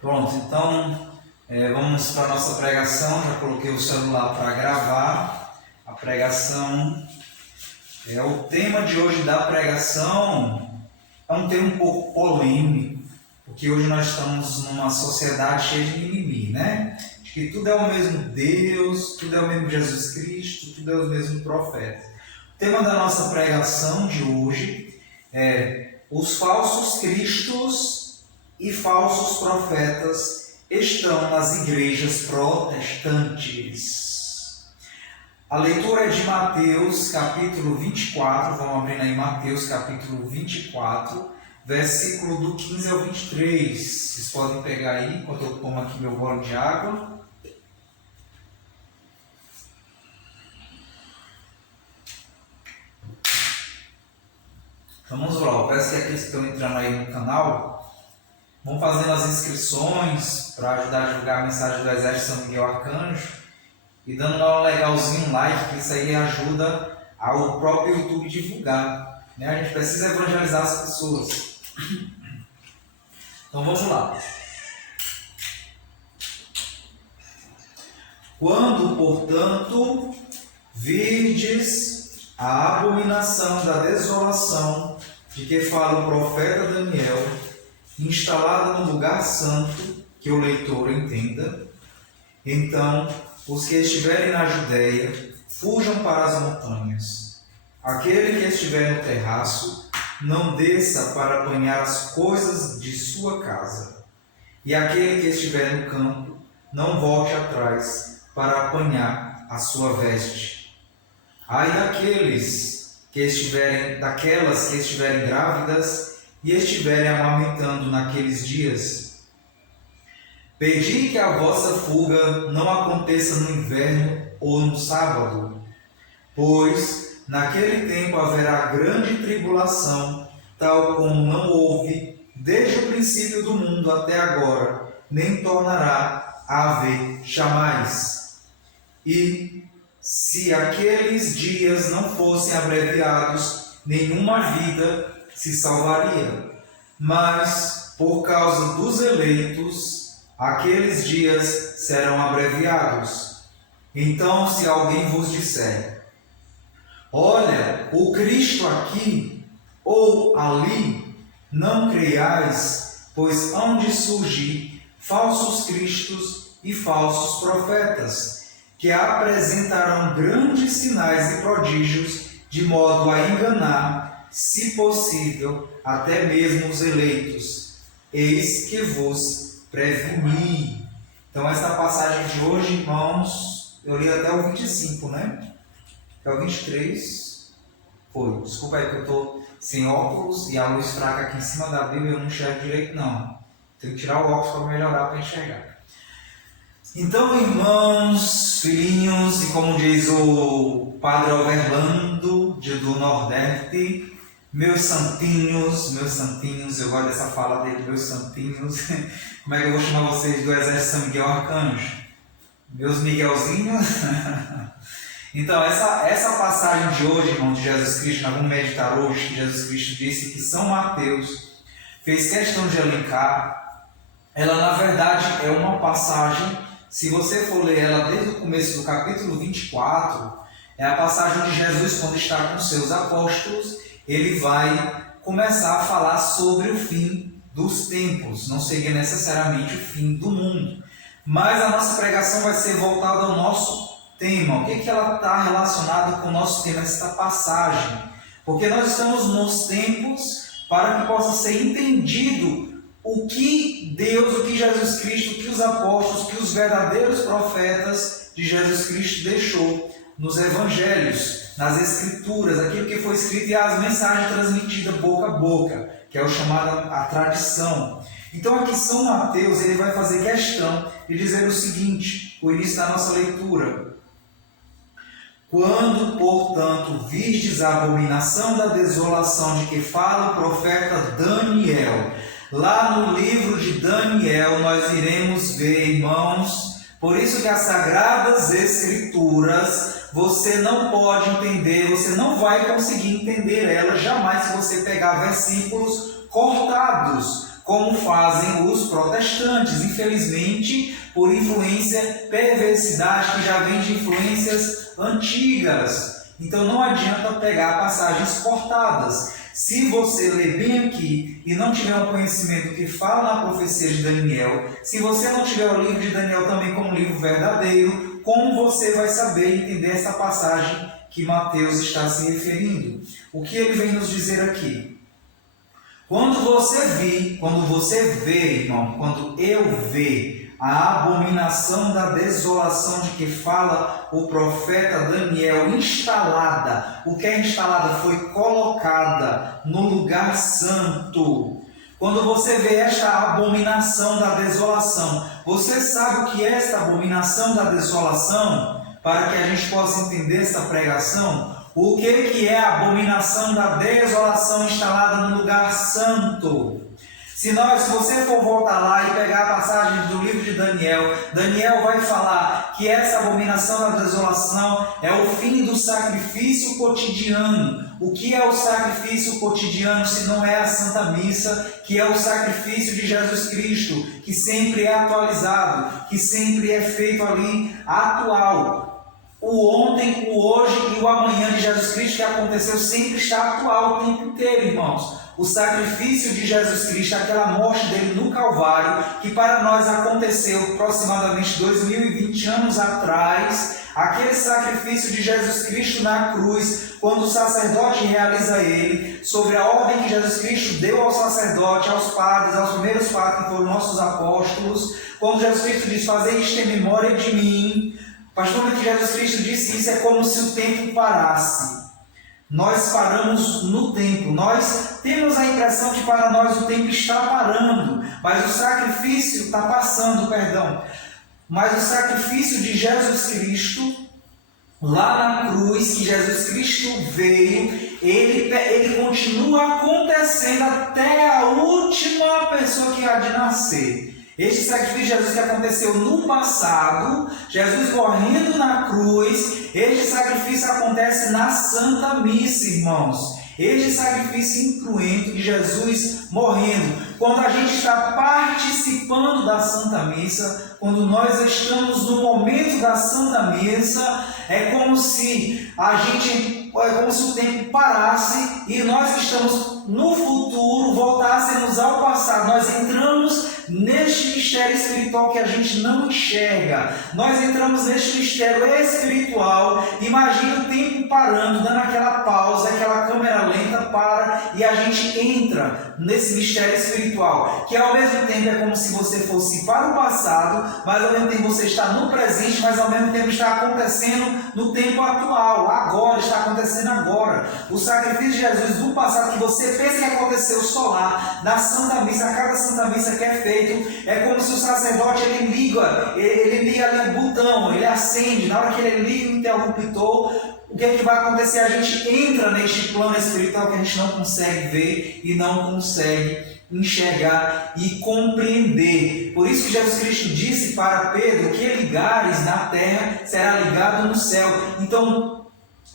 Pronto, então vamos para a nossa pregação. Já coloquei o celular para gravar a pregação. O tema de hoje da pregação é um tema um pouco polêmico, porque hoje nós estamos numa sociedade cheia de mimimi, né? De que tudo é o mesmo Deus, tudo é o mesmo Jesus Cristo, tudo é o mesmo profeta. O tema da nossa pregação de hoje é: os falsos cristos e falsos profetas estão nas igrejas protestantes. A leitura é de Mateus, capítulo 24, vamos abrir aí Mateus, capítulo 24, versículo do 15 ao 23. Vocês podem pegar aí, enquanto eu tomo aqui meu gole de água. Então vamos lá, peço que aqueles que estão entrando aí no canal vão fazendo as inscrições para ajudar a divulgar a mensagem do Exército São Miguel Arcanjo e dando lá um legalzinho, um like, que isso aí ajuda ao próprio YouTube divulgar, né? A gente precisa evangelizar as pessoas. Então vamos lá. Quando, portanto, virdes a abominação da desolação de que fala o profeta Daniel, instalada no lugar santo, que o leitor entenda, então os que estiverem na Judéia fujam para as montanhas. Aquele que estiver no terraço não desça para apanhar as coisas de sua casa, e aquele que estiver no campo não volte atrás para apanhar a sua veste. Ai daquelas que estiverem grávidas e estiverem amamentando naqueles dias. Pedi que a vossa fuga não aconteça no inverno ou no sábado, pois naquele tempo haverá grande tribulação, tal como não houve desde o princípio do mundo até agora, nem tornará a haver jamais. E se aqueles dias não fossem abreviados, nenhuma vida se salvaria. Mas, por causa dos eleitos, aqueles dias serão abreviados. Então, se alguém vos disser: olha, o Cristo aqui ou ali, não creiais, pois hão de surgir falsos cristos e falsos profetas, que apresentarão grandes sinais e prodígios, de modo a enganar, se possível, até mesmo os eleitos. Eis que vos preveni. Então, esta passagem de hoje, irmãos, eu li até o 25, né? Até o 23 foi. Desculpa aí que eu estou sem óculos e a luz fraca aqui em cima da Bíblia, eu não enxergo direito, não. Tenho que tirar o óculos para melhorar, para enxergar. Então, irmãos, filhinhos, e como diz o Padre Overlando, do Nordeste, meus santinhos, eu gosto dessa fala dele, meus santinhos. Como é que eu vou chamar vocês do Exército São Miguel Arcanjo? Meus Miguelzinhos? Então, essa passagem de hoje, irmão, de Jesus Cristo, nós vamos meditar hoje, que Jesus Cristo disse que São Mateus fez questão de elencar. Ela, na verdade, é uma passagem, se você for ler ela desde o começo do capítulo 24, é a passagem onde Jesus, quando está com seus apóstolos, ele vai começar a falar sobre o fim dos tempos. Não seria necessariamente o fim do mundo. Mas a nossa pregação vai ser voltada ao nosso tema. O que ela está relacionada com o nosso tema, esta passagem? Porque nós estamos nos tempos para que possa ser entendido o que Deus, o que Jesus Cristo, o que os apóstolos, o que os verdadeiros profetas de Jesus Cristo deixou nos evangelhos, nas escrituras, aquilo que foi escrito e as mensagens transmitidas boca a boca, que é o chamado a tradição. Então aqui São Mateus ele vai fazer questão de dizer o seguinte, o início da nossa leitura: quando, portanto, vistes a abominação da desolação de que fala o profeta Daniel. Lá no livro de Daniel nós iremos ver, irmãos, por isso que as Sagradas Escrituras você não pode entender, você não vai conseguir entender elas jamais se você pegar versículos cortados como fazem os protestantes, infelizmente, por influência, perversidade que já vem de influências antigas. Então não adianta pegar passagens cortadas. Se você ler bem aqui e não tiver um conhecimento que fala na profecia de Daniel, se você não tiver o livro de Daniel também como livro verdadeiro, como você vai saber entender essa passagem que Mateus está se referindo? O que ele vem nos dizer aqui? Quando eu ver a abominação da desolação de que fala o profeta Daniel instalada, o que é instalada foi colocada no lugar santo. Quando você vê esta abominação da desolação, você sabe o que é esta abominação da desolação? Para que a gente possa entender esta pregação, o que é a abominação da desolação instalada no lugar santo? Se você for voltar lá e pegar a passagem do livro de Daniel, Daniel vai falar que essa abominação da desolação é o fim do sacrifício cotidiano. O que é o sacrifício cotidiano se não é a Santa Missa, que é o sacrifício de Jesus Cristo, que sempre é atualizado, que sempre é feito ali atual. O ontem, o hoje e o amanhã de Jesus Cristo que aconteceu sempre está atual o tempo inteiro, irmãos. O sacrifício de Jesus Cristo, aquela morte dele no Calvário, que para nós aconteceu aproximadamente 2020 anos atrás, aquele sacrifício de Jesus Cristo na cruz, quando o sacerdote realiza ele, sobre a ordem que Jesus Cristo deu ao sacerdote, aos padres, aos primeiros padres que foram nossos apóstolos, quando Jesus Cristo diz: "Fazei isto em memória de mim", a partir do momento que Jesus Cristo disse isso, é como se o tempo parasse. Nós paramos no tempo. Nós temos a impressão que para nós o tempo está parando, mas o sacrifício está passando, perdão. Mas o sacrifício de Jesus Cristo, lá na cruz, que Jesus Cristo veio, ele continua acontecendo até a última pessoa que há de nascer. Este sacrifício de Jesus que aconteceu no passado, Jesus morrendo na cruz, este sacrifício acontece na Santa Missa, irmãos. Este sacrifício incruento de Jesus morrendo. Quando a gente está participando da Santa Missa, quando nós estamos no momento da Santa Missa, é como se o tempo parasse e nós que estamos no futuro voltássemos ao passado. Nós entramos neste mistério espiritual que a gente não enxerga. Nós entramos neste mistério espiritual. Imagina o tempo parando, dando aquela pausa, aquela câmera lenta para, e a gente entra nesse mistério espiritual, que ao mesmo tempo é como se você fosse para o passado, mas ao mesmo tempo você está no presente, mas ao mesmo tempo está acontecendo no tempo atual, agora, está acontecendo agora. O sacrifício de Jesus do passado, que você pensa que aconteceu só lá, na Santa Missa, a cada Santa Missa que é feito, é como se o sacerdote ele liga ali o botão, ele acende, na hora que ele liga o interruptor, o que é que vai acontecer? A gente entra neste plano espiritual que a gente não consegue ver e não consegue enxergar e compreender. Por isso que Jesus Cristo disse para Pedro: "O que ligares na terra será ligado no céu". Então,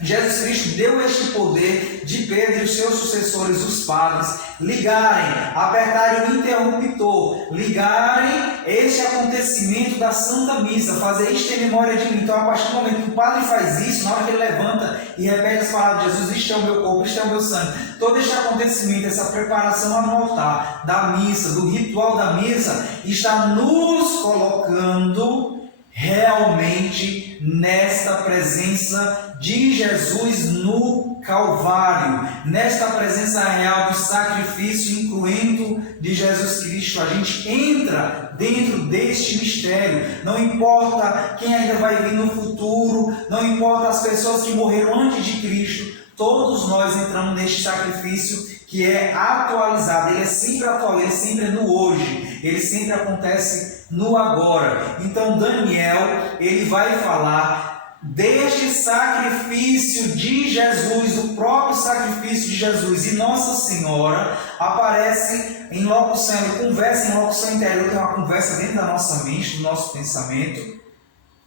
Jesus Cristo deu este poder de Pedro e os seus sucessores, os padres, ligarem, apertarem o interruptor, ligarem este acontecimento da Santa Missa, fazer isto em memória de mim. Então, a partir do momento que o padre faz isso, na hora que ele levanta e repete as palavras de Jesus: "Isto é o meu corpo, isto é o meu sangue", todo este acontecimento, essa preparação no altar da missa, do ritual da missa, está nos colocando realmente nesta presença de Jesus no Calvário, nesta presença real do sacrifício incruento de Jesus Cristo. A gente entra dentro deste mistério. Não importa quem ainda vai vir no futuro, não importa as pessoas que morreram antes de Cristo, todos nós entramos neste sacrifício que é atualizado. Ele é sempre atual, ele sempre é no hoje, ele sempre acontece no agora. Então Daniel, ele vai falar deste sacrifício de Jesus, o próprio sacrifício de Jesus. E Nossa Senhora aparece em locução, ele conversa em locução interior, que é uma conversa dentro da nossa mente, do nosso pensamento.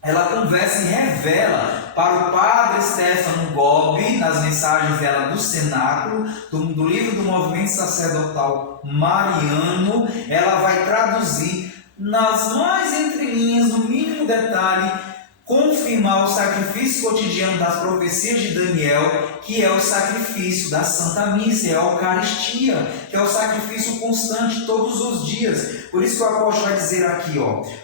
ela conversa e revela para o padre Stefano Gobbi, nas mensagens dela do Cenáculo, do livro do Movimento Sacerdotal Mariano. Ela vai traduzir nas mais entrelinhas, no mínimo detalhe, confirmar o sacrifício cotidiano das profecias de Daniel, que é o sacrifício da Santa Missa, é a Eucaristia, que é o sacrifício constante todos os dias. Por isso que o apóstolo vai dizer aqui,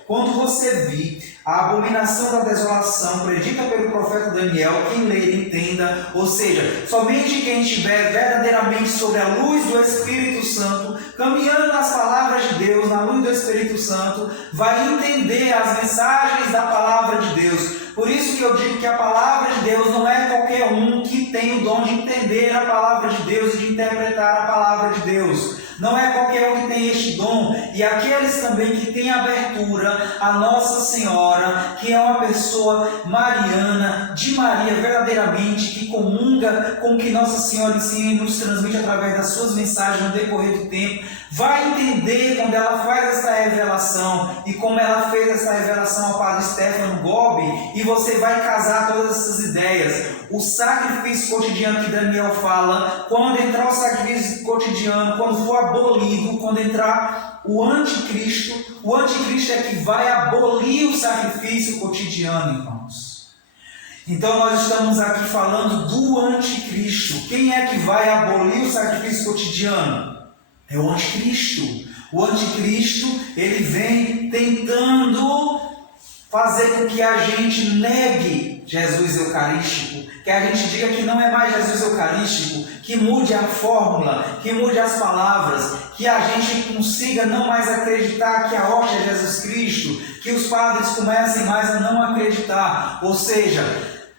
quando você vir a abominação da desolação predita pelo profeta Daniel, quem ler entenda, ou seja, somente quem estiver verdadeiramente sob a luz do Espírito Santo, caminhando nas palavras de Deus, na luz do Espírito Santo, vai entender as mensagens da palavra de Deus. Por isso que eu digo que a palavra de Deus não é qualquer um que tem o dom de entender a palavra de Deus e de interpretar a palavra de Deus. Não é qualquer um que tem este dom. E aqueles também que têm abertura a Nossa Senhora, que é uma pessoa mariana, de Maria verdadeiramente, que comunga com o que Nossa Senhora ensina e nos transmite através das suas mensagens no decorrer do tempo, vai entender quando ela faz essa revelação e como ela fez essa revelação ao padre Stefano Gobbi, e você vai casar todas essas ideias. O sacrifício cotidiano que Daniel fala, quando entrar o sacrifício cotidiano, quando for abolido, quando entrar o anticristo é que vai abolir o sacrifício cotidiano, irmãos. Então nós estamos aqui falando do anticristo. Quem é que vai abolir o sacrifício cotidiano? É o anticristo. O anticristo, ele vem tentando fazer com que a gente negue Jesus Eucarístico, que a gente diga que não é mais Jesus Eucarístico, que mude a fórmula, que mude as palavras, que a gente consiga não mais acreditar que a hóstia é Jesus Cristo, que os padres comecem mais a não acreditar. Ou seja,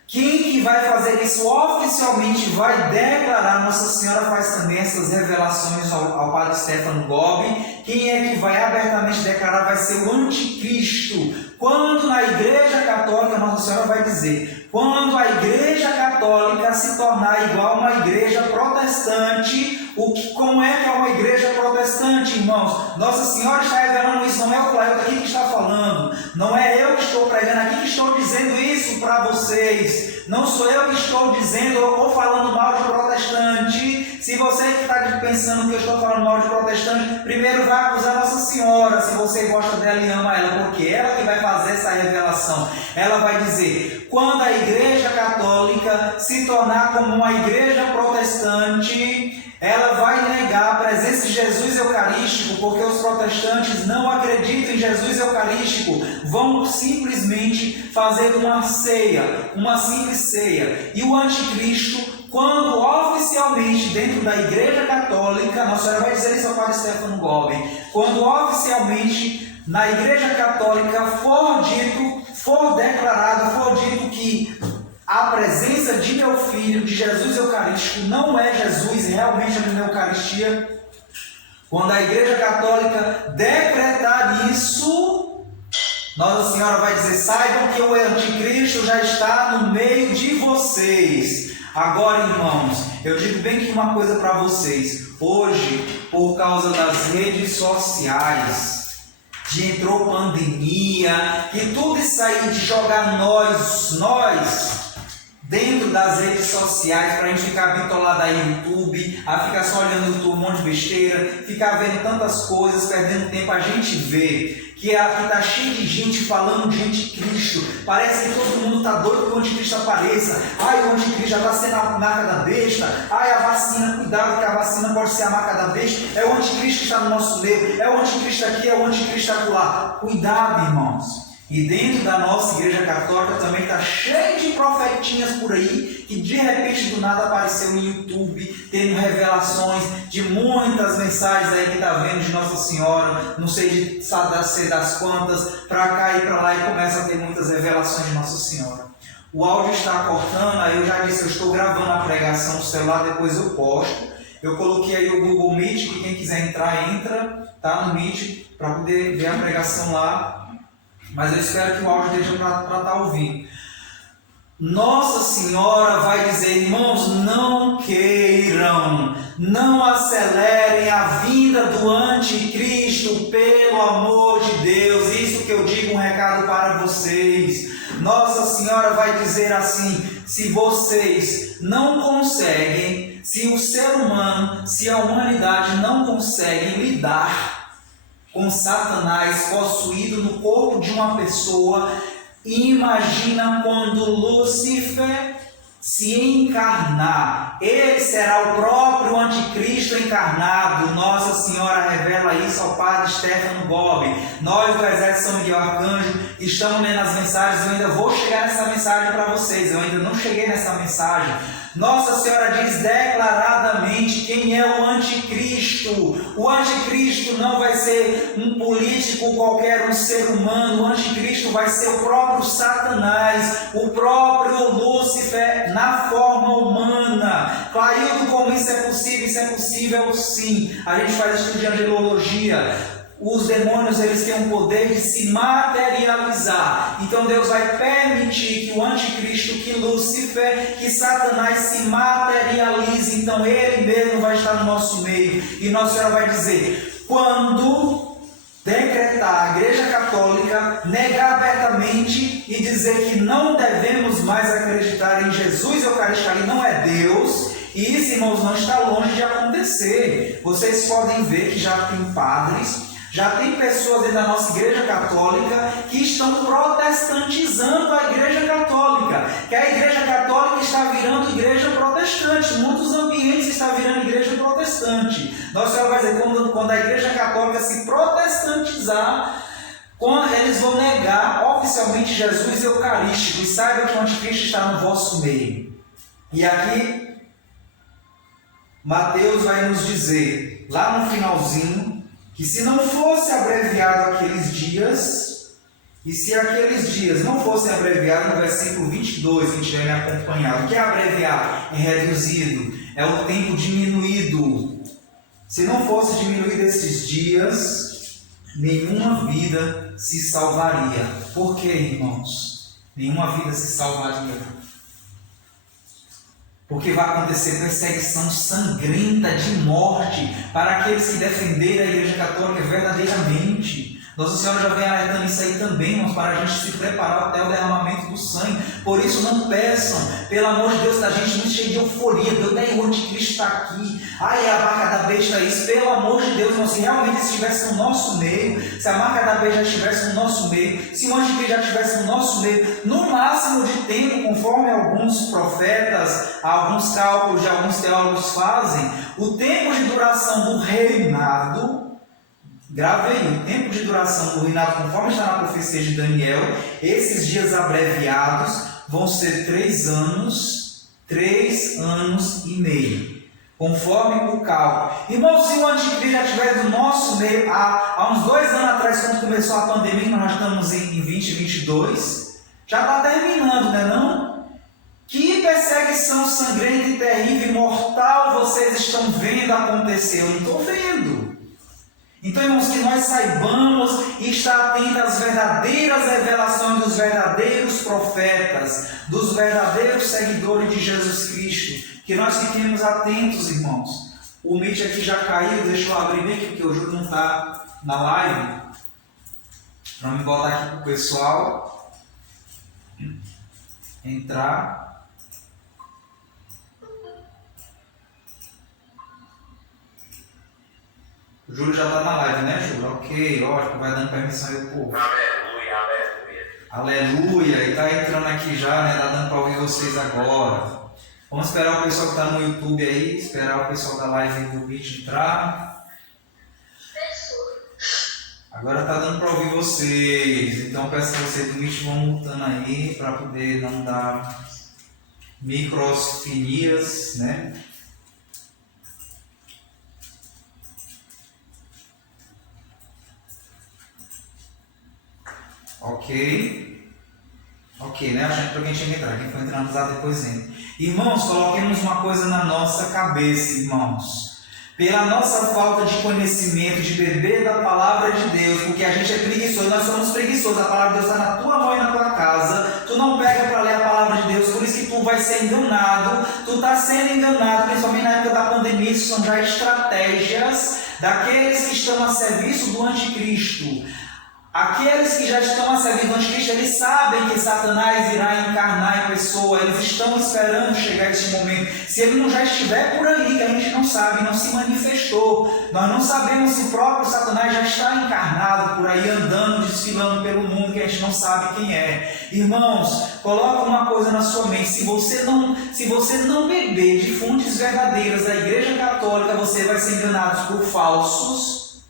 quem que vai fazer isso oficialmente vai declarar, Nossa Senhora faz também essas revelações ao padre Stefano Gobbi, quem é que vai abertamente declarar vai ser o anticristo. Quando na Igreja Católica, Nossa Senhora vai dizer, quando a Igreja Católica se tornar igual a uma igreja protestante, como é que é uma igreja protestante, irmãos? Nossa Senhora está revelando isso, não é o Claudio aqui que está falando, não é eu que estou pregando aqui que estou dizendo isso para vocês, não sou eu que estou dizendo ou falando mal de protestante. Se você que está pensando que eu estou falando mal de protestante, primeiro vai acusar Nossa Senhora, se você gosta dela e ama ela, porque ela que vai fazer essa revelação. Ela vai dizer, quando a Igreja Católica se tornar como uma igreja protestante, ela vai negar a presença de Jesus Eucarístico, porque os protestantes não acreditam em Jesus Eucarístico, vão simplesmente fazer uma ceia, uma simples ceia. E o anticristo, quando oficialmente dentro da Igreja Católica, Nossa Senhora vai dizer isso ao padre Stefano Gobbi, quando oficialmente na Igreja Católica for declarado, for dito que a presença de meu filho, de Jesus Eucarístico, não é Jesus realmente na Eucaristia, quando a Igreja Católica decretar isso, Nossa Senhora vai dizer, saibam que o anticristo já está no meio de vocês. Agora, irmãos, eu digo bem que uma coisa para vocês. Hoje, por causa das redes sociais, entrou pandemia, que tudo isso aí de jogar nós dentro das redes sociais, para a gente ficar bitolado aí no YouTube, a ficar só olhando no YouTube um monte de besteira, ficar vendo tantas coisas, perdendo tempo, a gente vê que aqui está cheio de gente falando de anticristo, parece que todo mundo está doido que o anticristo apareça. Ai, o anticristo já está sendo a marca da besta. Ai, a vacina, cuidado que a vacina pode ser a marca da besta. É o anticristo que está no nosso meio, é o anticristo aqui, é o anticristo acolá. Cuidado, irmãos. E dentro da nossa Igreja Católica também está cheio de profetinhas por aí, que de repente do nada apareceu no YouTube, tendo revelações de muitas mensagens aí que está vendo de Nossa Senhora, não sei das quantas, para cá e para lá, e começa a ter muitas revelações de Nossa Senhora. O áudio está cortando, aí eu já disse, eu estou gravando a pregação no celular, depois eu posto. Eu coloquei aí o Google Meet, que quem quiser entrar, entra, tá, no Meet, para poder ver a pregação lá. Mas eu espero que o áudio esteja para estar ouvindo. Nossa Senhora vai dizer, irmãos, não queiram, não acelerem a vinda do anticristo, pelo amor de Deus. Isso que eu digo, um recado para vocês. Nossa Senhora vai dizer assim: se vocês não conseguem, se o ser humano, se a humanidade não consegue lidar com Satanás possuído no corpo de uma pessoa, imagina quando Lúcifer se encarnar. Ele será o próprio anticristo encarnado. Nossa Senhora revela isso ao padre Stefano Gobbi. Nós do Exército São Miguel Arcanjo estamos lendo as mensagens. Eu ainda vou chegar nessa mensagem para vocês. Eu ainda não cheguei nessa mensagem. Nossa Senhora diz declaradamente quem é o anticristo. O anticristo não vai ser um político qualquer, um ser humano. O anticristo vai ser o próprio Satanás, o próprio Lúcifer na forma humana. Claildo, como isso é possível? Isso é possível sim. A gente faz estudo de angelologia. Os demônios, eles têm o poder de se materializar. Então Deus vai permitir que o anticristo, que Lúcifer, que Satanás se materialize. Então ele mesmo vai estar no nosso meio. E Nossa Senhora vai dizer: quando decretar a Igreja Católica, negar abertamente e dizer que não devemos mais acreditar em Jesus Eucarístico, ali não é Deus. E isso, irmãos, não está longe de acontecer. Vocês podem ver que já tem padres, já tem pessoas dentro da nossa Igreja Católica que estão protestantizando a Igreja Católica, que a Igreja Católica está virando igreja protestante, muitos ambientes está virando igreja protestante. Nossa Senhora vai dizer, quando a Igreja Católica se protestantizar, eles vão negar oficialmente Jesus Eucarístico, e saiba que o anticristo está no vosso meio. E aqui Mateus vai nos dizer, lá no finalzinho, que se não fosse abreviado aqueles dias, e se aqueles dias não fossem abreviados, no versículo 22, quem estiver me acompanhando, o que é abreviar? É reduzido, é o tempo diminuído. Se não fosse diminuído esses dias, nenhuma vida se salvaria. Por quê, irmãos? Nenhuma vida se salvaria. Porque vai acontecer perseguição sangrenta de morte para aqueles que defenderem a Igreja Católica verdadeiramente. Nossa Senhora já vem alertando isso aí também, irmãos, para a gente se preparar até o derramamento do sangue. Por isso não peçam, pelo amor de Deus, da gente muito cheio de euforia. Deus, o anticristo está aqui. Ai, a marca da besta isso. Pelo amor de Deus, irmãos, se realmente estivesse no nosso meio, se a marca da besta já estivesse no nosso meio, se o anticristo já estivesse no nosso meio, no máximo de tempo, conforme alguns profetas, alguns cálculos de alguns teólogos fazem, o tempo de duração do reinado, grave aí, o tempo de duração do reinado, conforme está na profecia de Daniel, esses dias abreviados vão ser 3 anos e meio, conforme o cálculo. Irmão, se o anticristo já estiver no nosso meio, há uns 2 anos atrás, quando começou a pandemia, nós estamos em 2022, já está terminando, né não? Que perseguição sangrenta e terrível e mortal vocês estão vendo acontecer? Eu não estou vendo. Então, irmãos, que nós saibamos e estar atentos às verdadeiras revelações dos verdadeiros profetas, dos verdadeiros seguidores de Jesus Cristo. Que nós fiquemos atentos, irmãos. O Meet aqui já caiu, deixa eu abrir bem aqui, porque o Júlio não está na live. Para me botar aqui para o pessoal entrar. O Júlio já está na live, né, Júlio? Ok, ótimo, vai dando permissão aí ao povo. Aleluia, aleluia. Aleluia, e está entrando aqui já, né? Está dando para ouvir vocês agora. Vamos esperar o pessoal que está no YouTube aí, esperar o pessoal da live do Meet entrar. Agora está dando para ouvir vocês, então peço que vocês do Meet vão mutando aí para poder não dar microfonias, né? Ok, né? Achando que alguém tinha que entrar. Quem foi entrando lá depois entra. Irmãos, coloquemos uma coisa na nossa cabeça, irmãos. Pela nossa falta de conhecimento, de beber da palavra de Deus, porque a gente é preguiçoso, nós somos preguiçosos, a palavra de Deus está na tua mão e na tua casa, tu não pega para ler a palavra de Deus, por isso que tu vai ser enganado, tu está sendo enganado, principalmente na época da pandemia. Isso são já estratégias daqueles que estão a serviço do anticristo. Aqueles que já estão a servir do anticristo, eles sabem que Satanás irá encarnar em pessoa, eles estão esperando chegar esse momento. Se ele não já estiver por ali, que a gente não sabe, não se manifestou, nós não sabemos se o próprio Satanás já está encarnado por aí, andando, desfilando pelo mundo, que a gente não sabe quem é. Irmãos, coloca uma coisa na sua mente: se você não beber de fontes verdadeiras da Igreja Católica, você vai ser enganado por falsos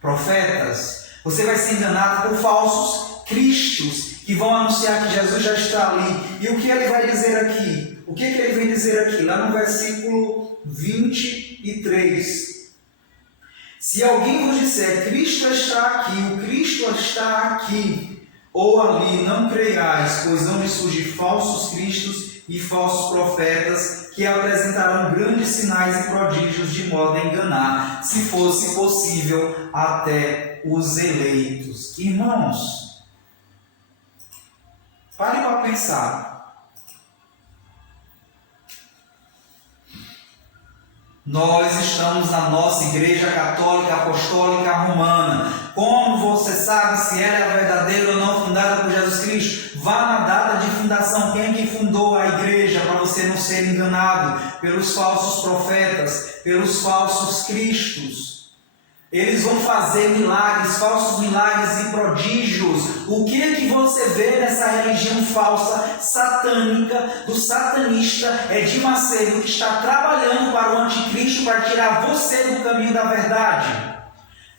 profetas. Você vai ser enganado por falsos cristos que vão anunciar que Jesus já está ali. E o que ele vai dizer aqui? O que ele vem dizer aqui? Lá no versículo 23. Se alguém vos disser, Cristo está aqui, o Cristo está aqui, ou ali, não creiais, pois hão de surgir falsos cristos e falsos profetas, que apresentarão grandes sinais e prodígios de modo a enganar, se fosse possível, até os eleitos. Irmãos, pare para pensar. Nós estamos na nossa Igreja Católica Apostólica Romana. Como você sabe se ela é verdadeira ou não, fundada por Jesus Cristo? Vá na data de fundação. Quem que fundou a igreja, para você não ser enganado pelos falsos profetas, pelos falsos cristos? Eles vão fazer milagres, falsos milagres e prodígios. O que você vê nessa religião falsa, satânica, do satanista Edir Macedo, que está trabalhando para o anticristo, para tirar você do caminho da verdade?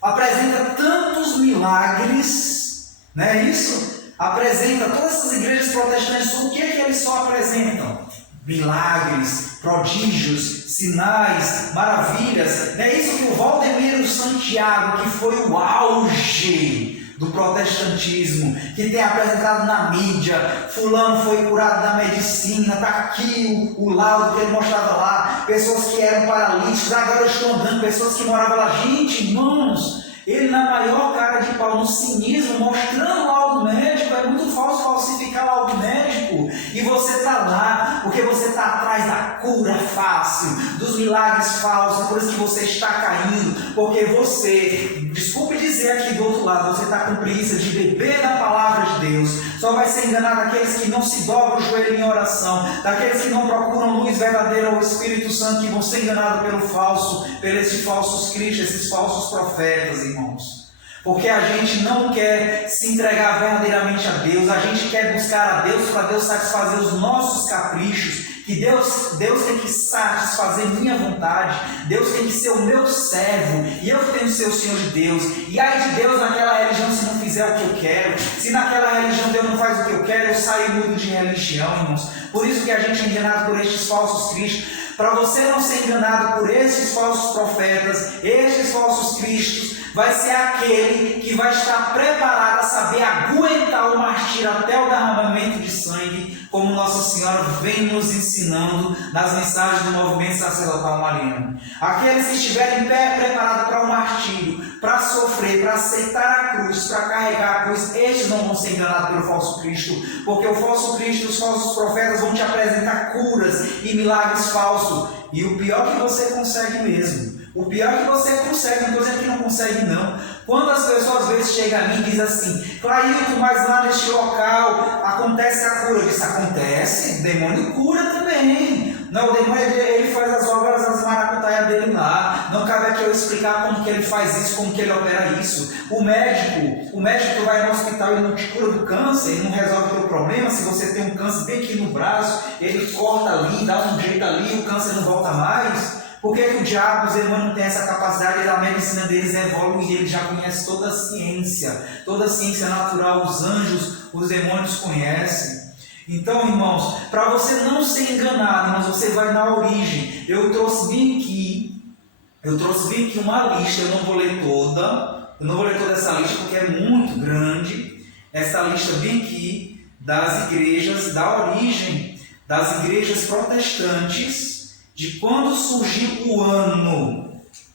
Apresenta tantos milagres, não é isso? Apresenta todas essas igrejas protestantes, o que eles só apresentam? Milagres, prodígios, sinais, maravilhas. Não é isso que o Valdemiro Santiago, que foi o auge do protestantismo, que tem apresentado na mídia, fulano foi curado da medicina, está aqui o laudo que ele mostrava lá, pessoas que eram paralíticos, agora estão andando, pessoas que moravam lá. Gente, irmãos, ele na maior cara de pau, no cinismo, mostrando o laudo médico. É muito falso falsificar laudo médico. E você está lá, porque você está atrás da cura fácil, dos milagres falsos, por isso que você está caindo, porque você, desculpe dizer aqui do outro lado, você está com preguiça de beber da palavra de Deus. Só vai ser enganado aqueles que não se dobram o joelho em oração, daqueles que não procuram luz verdadeira ao Espírito Santo, que vão ser enganados pelo falso, pelos esses falsos cristos, esses falsos profetas, irmãos. Porque a gente não quer se entregar verdadeiramente a Deus, a gente quer buscar a Deus para Deus satisfazer os nossos caprichos, que Deus tem que satisfazer minha vontade, Deus tem que ser o meu servo, e eu tenho que ser o Senhor de Deus. E ai de Deus naquela religião se não fizer o que eu quero, se naquela religião Deus não faz o que eu quero, eu saio mudo de religião, irmãos. Por isso que a gente é enganado por estes falsos cristos. Para você não ser enganado por estes falsos profetas, estes falsos cristos, vai ser aquele que vai estar preparado a saber aguentar o martírio até o derramamento de sangue, como Nossa Senhora vem nos ensinando nas mensagens do movimento sacerdotal mariano. Aqueles que estiverem preparados para o martírio, para sofrer, para aceitar a cruz, para carregar a cruz, estes não vão ser enganados pelo falso Cristo, porque o falso Cristo e os falsos profetas vão te apresentar curas e milagres falsos. E o pior que você consegue mesmo, o pior que você consegue, não estou dizendo que não consegue não. Quando as pessoas às vezes chegam a mim e dizem assim, Clailton, mas lá neste local acontece a cura. Eu disse, acontece, o demônio cura também. Não, o demônio ele faz as obras, as maracutaias dele lá. Não cabe aqui eu explicar como que ele faz isso, como que ele opera isso. O médico vai no hospital e não te cura do câncer, ele não resolve o teu problema. Se você tem um câncer bem aqui no braço, ele corta ali, dá um jeito ali, o câncer não volta mais. Por que o diabo, os demônios não têm essa capacidade? A medicina deles evolui e ele já conhece toda a ciência natural, os anjos, os demônios conhecem. Então, irmãos, para você não ser enganado, mas você vai na origem. Eu trouxe bem aqui uma lista, eu não vou ler toda essa lista porque é muito grande. Essa lista bem aqui das igrejas, da origem das igrejas protestantes, de quando surgiu o ano.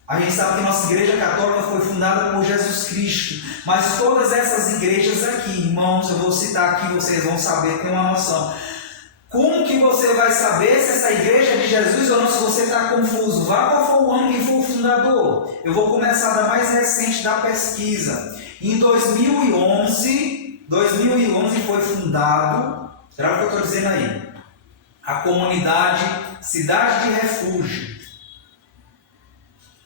A gente sabe que nossa igreja católica foi fundada por Jesus Cristo, mas todas essas igrejas aqui, irmãos, eu vou citar aqui, vocês vão saber, ter uma noção. Como que você vai saber se essa igreja é de Jesus ou não, se você está confuso? Vá qual foi o ano que foi o fundador. Eu vou começar da mais recente da pesquisa. Em 2011 foi fundado, será o que eu estou dizendo aí? A comunidade Cidade de Refúgio.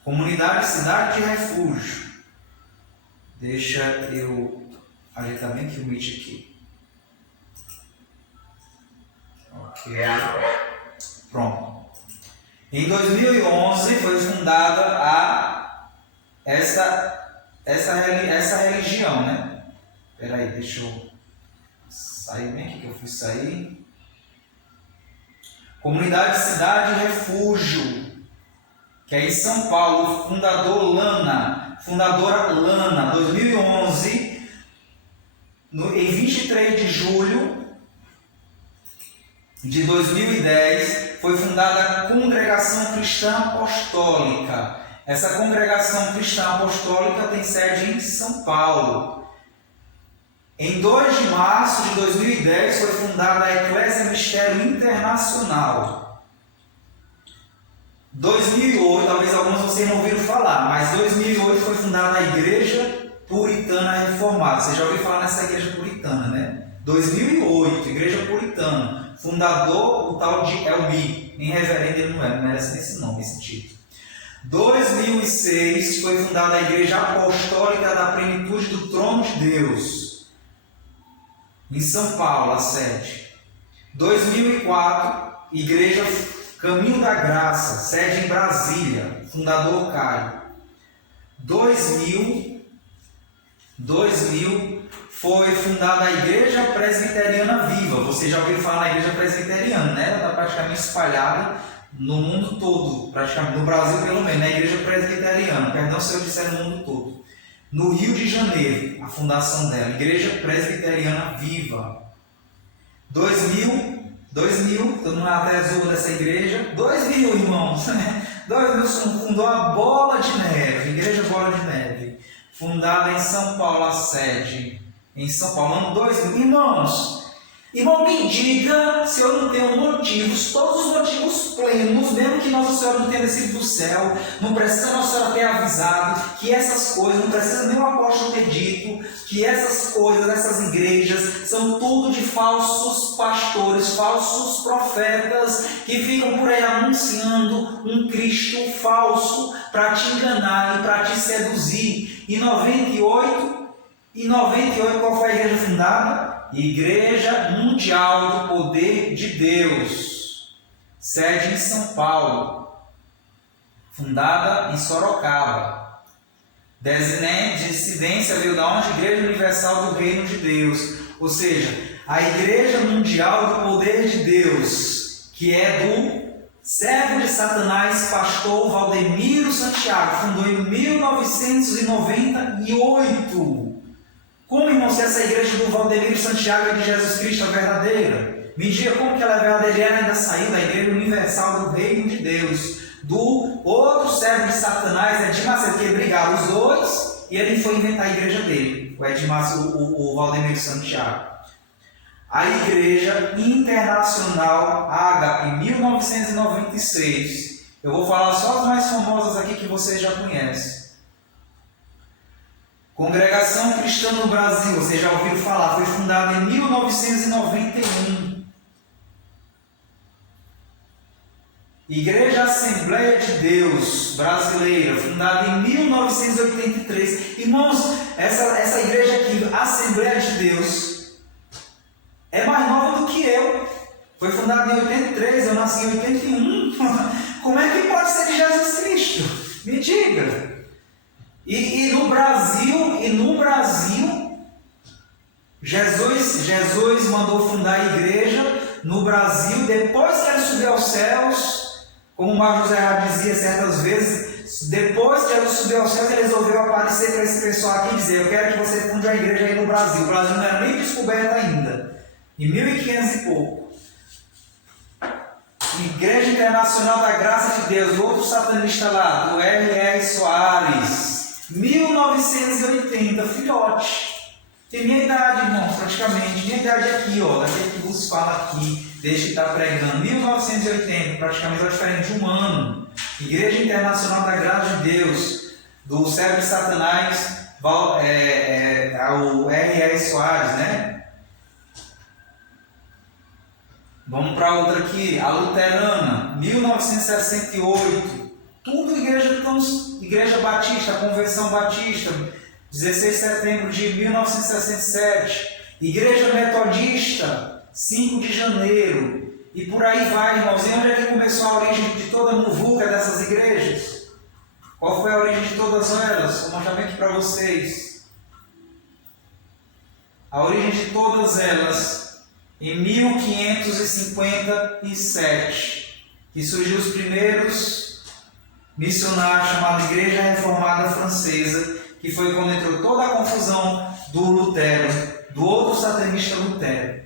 Comunidade Cidade de Refúgio. Deixa eu ajeitar bem aqui o Meet aqui. Ok. Pronto. Em 2011 foi fundada essa religião, né? Espera aí, deixa eu sair bem aqui que eu fui sair. Comunidade Cidade Refúgio, que é em São Paulo, fundadora Lana, 2011, em 23 de julho de 2010, foi fundada a Congregação Cristã Apostólica. Essa Congregação Cristã Apostólica tem sede em São Paulo. Em 2 de março de 2010 foi fundada a Eclésia Mistério Internacional. 2008, talvez alguns de vocês não ouviram falar, mas 2008 foi fundada a Igreja Puritana Reformada. Você já ouviu falar nessa Igreja Puritana, né? 2008, Igreja Puritana. Fundador, o tal de Elmi. Nem reverendo ele não merece esse nome, esse título. 2006 foi fundada a Igreja Apostólica da Plenitude do Trono de Deus. Em São Paulo, a sede. 2004, Igreja Caminho da Graça, sede em Brasília, fundador Caio. 2000 foi fundada a Igreja Presbiteriana Viva. Você já ouviu falar na Igreja Presbiteriana, né? Ela está praticamente espalhada no mundo todo, praticamente no Brasil pelo menos, na Igreja Presbiteriana. Perdão se eu disser no mundo todo. No Rio de Janeiro, a fundação dela, Igreja Presbiteriana Viva. 2000, todo mundo até azul dessa igreja. 2000, irmãos, 2000 fundou a Bola de Neve, Igreja Bola de Neve, fundada em São Paulo, a sede, em São Paulo, ano 2000. Irmão, me diga se eu não tenho motivos, todos os motivos plenos, mesmo que Nossa Senhora não tenha descido do céu, não precisa Nossa Senhora ter avisado que essas coisas, não precisa nem o apóstolo ter dito, que essas coisas, essas igrejas, são tudo de falsos pastores, falsos profetas, que ficam por aí anunciando um Cristo falso para te enganar e para te seduzir. Em 98, qual foi a igreja fundada? Igreja Mundial do Poder de Deus, sede em São Paulo, fundada em Sorocaba. Dissidência veio da onde? Igreja Universal do Reino de Deus, ou seja, a Igreja Mundial do Poder de Deus, que é do servo de Satanás, pastor Valdemiro Santiago, fundou em 1998. Como, irmão, se essa igreja do Valdemiro Santiago é de Jesus Cristo a verdadeira? Me diga como que ela é verdadeira e ela ainda saiu da Igreja Universal do Reino de Deus. Do outro servo de Satanás, Edmar, que brigaram os dois e ele foi inventar a igreja dele, o Edmar, o Valdemiro Santiago. A Igreja Internacional Ágape, em 1996. Eu vou falar só as mais famosas aqui que vocês já conhecem. Congregação Cristã no Brasil, vocês já ouviram falar, foi fundada em 1991. Igreja Assembleia de Deus Brasileira, fundada em 1983. Irmãos, essa igreja aqui, Assembleia de Deus, é mais nova do que eu. Foi fundada em 83, eu nasci em 81. Como é que pode ser de Jesus Cristo? Me diga. E no Brasil, Jesus mandou fundar a igreja no Brasil, depois que ele subiu aos céus, como o Marcos José dizia certas vezes, depois que ele subiu aos céus, ele resolveu aparecer para esse pessoal aqui e dizer: eu quero que você funde uma igreja aí no Brasil. O Brasil não era nem descoberto ainda, em 1500 e pouco. Igreja Internacional da Graça de Deus, outro satanista lá, do R.R. Soares. 1980, filhote. Tem minha idade, irmão, praticamente. Minha idade aqui, ó, daquele que vos fala aqui, desde que está pregando. 1980, praticamente é diferente de um ano. Igreja Internacional da Graça de Deus, do servo de Satanás, o R.R. Soares, né? Vamos para outra aqui, a Luterana, 1968. Tudo Igreja Batista, Convenção Batista, 16 de setembro de 1967. Igreja Metodista, 5 de janeiro. E por aí vai, irmãos. E onde é que começou a origem de toda a muvuca dessas igrejas? Qual foi a origem de todas elas? Vou mostrar bem aqui para vocês. A origem de todas elas, em 1557, que surgiu os primeiros missionários, chamados Igreja Reformada Francesa, que foi quando entrou toda a confusão do Lutero, do outro satanista Lutero.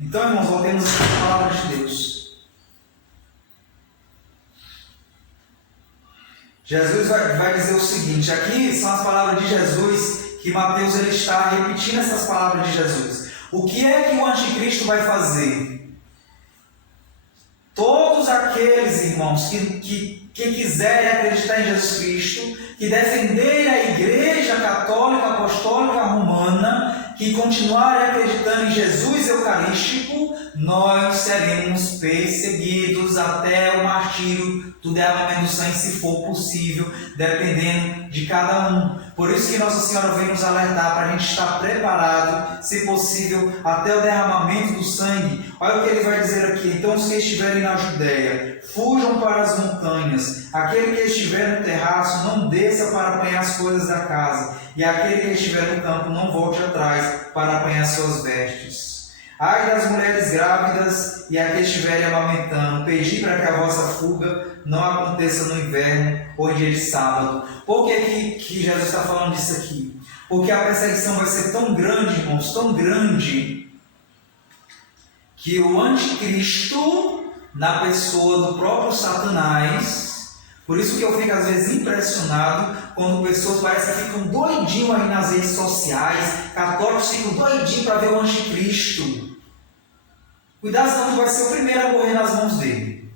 Então, irmãos, voltemos à palavra de Deus. Jesus vai dizer o seguinte, aqui são as palavras de Jesus, que Mateus ele está repetindo essas palavras de Jesus. O que é que o anticristo vai fazer? Todos aqueles, irmãos, que quiserem acreditar em Jesus Cristo, que defenderem a Igreja Católica Apostólica Romana, que continuarem acreditando em Jesus Eucarístico, nós seremos perseguidos até o martírio do derramamento do sangue, se for possível, dependendo de cada um. Por isso que Nossa Senhora vem nos alertar para a gente estar preparado, se possível, até o derramamento do sangue. Olha o que ele vai dizer aqui. Então, os que estiverem na Judéia, fujam para as montanhas. Aquele que estiver no terraço, não desça para apanhar as coisas da casa. E aquele que estiver no campo, não volte atrás para apanhar suas vestes. Ai das mulheres grávidas e a que estiverem amamentando, pedi para que a vossa fuga não aconteça no inverno ou em dia de sábado. Por que Jesus está falando disso aqui? Porque a perseguição vai ser tão grande, irmãos, tão grande, que o anticristo, na pessoa do próprio Satanás, por isso que eu fico às vezes impressionado quando pessoas parecem que ficam doidinhos aí nas redes sociais, católicos ficam doidinhos para ver o anticristo. Cuidado, senão tu vai ser o primeiro a morrer nas mãos dele.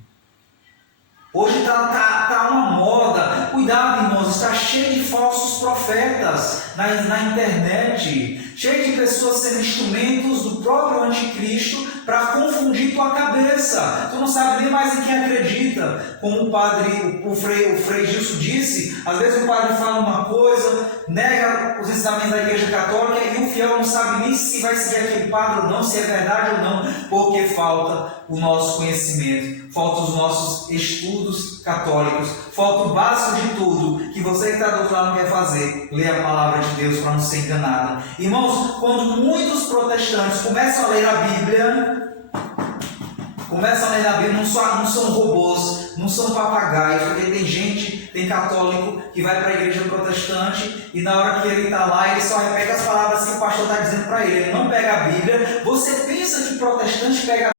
Hoje está uma moda. Cuidado, irmãos, está cheio de falsos profetas na internet, cheio de pessoas sendo instrumentos do próprio anticristo para confundir tua cabeça. Tu não sabe nem mais em quem acredita. Como o Frei Gilson disse, às vezes o padre fala uma coisa, nega os ensinamentos da Igreja Católica e o fiel não sabe nem se vai seguir aquele padre ou não, se é verdade ou não, porque falta o nosso conhecimento, falta os nossos estudos católicos, falta o básico de tudo, que você que está do outro lado quer fazer, ler a palavra de Deus para não ser enganado. Irmãos, quando muitos protestantes começam a ler a Bíblia, não são robôs, não são papagaios, porque tem católico que vai para a igreja protestante e na hora que ele está lá, ele só repete as palavras que o pastor está dizendo para ele, ele não pega a Bíblia. Você pensa que protestante pega a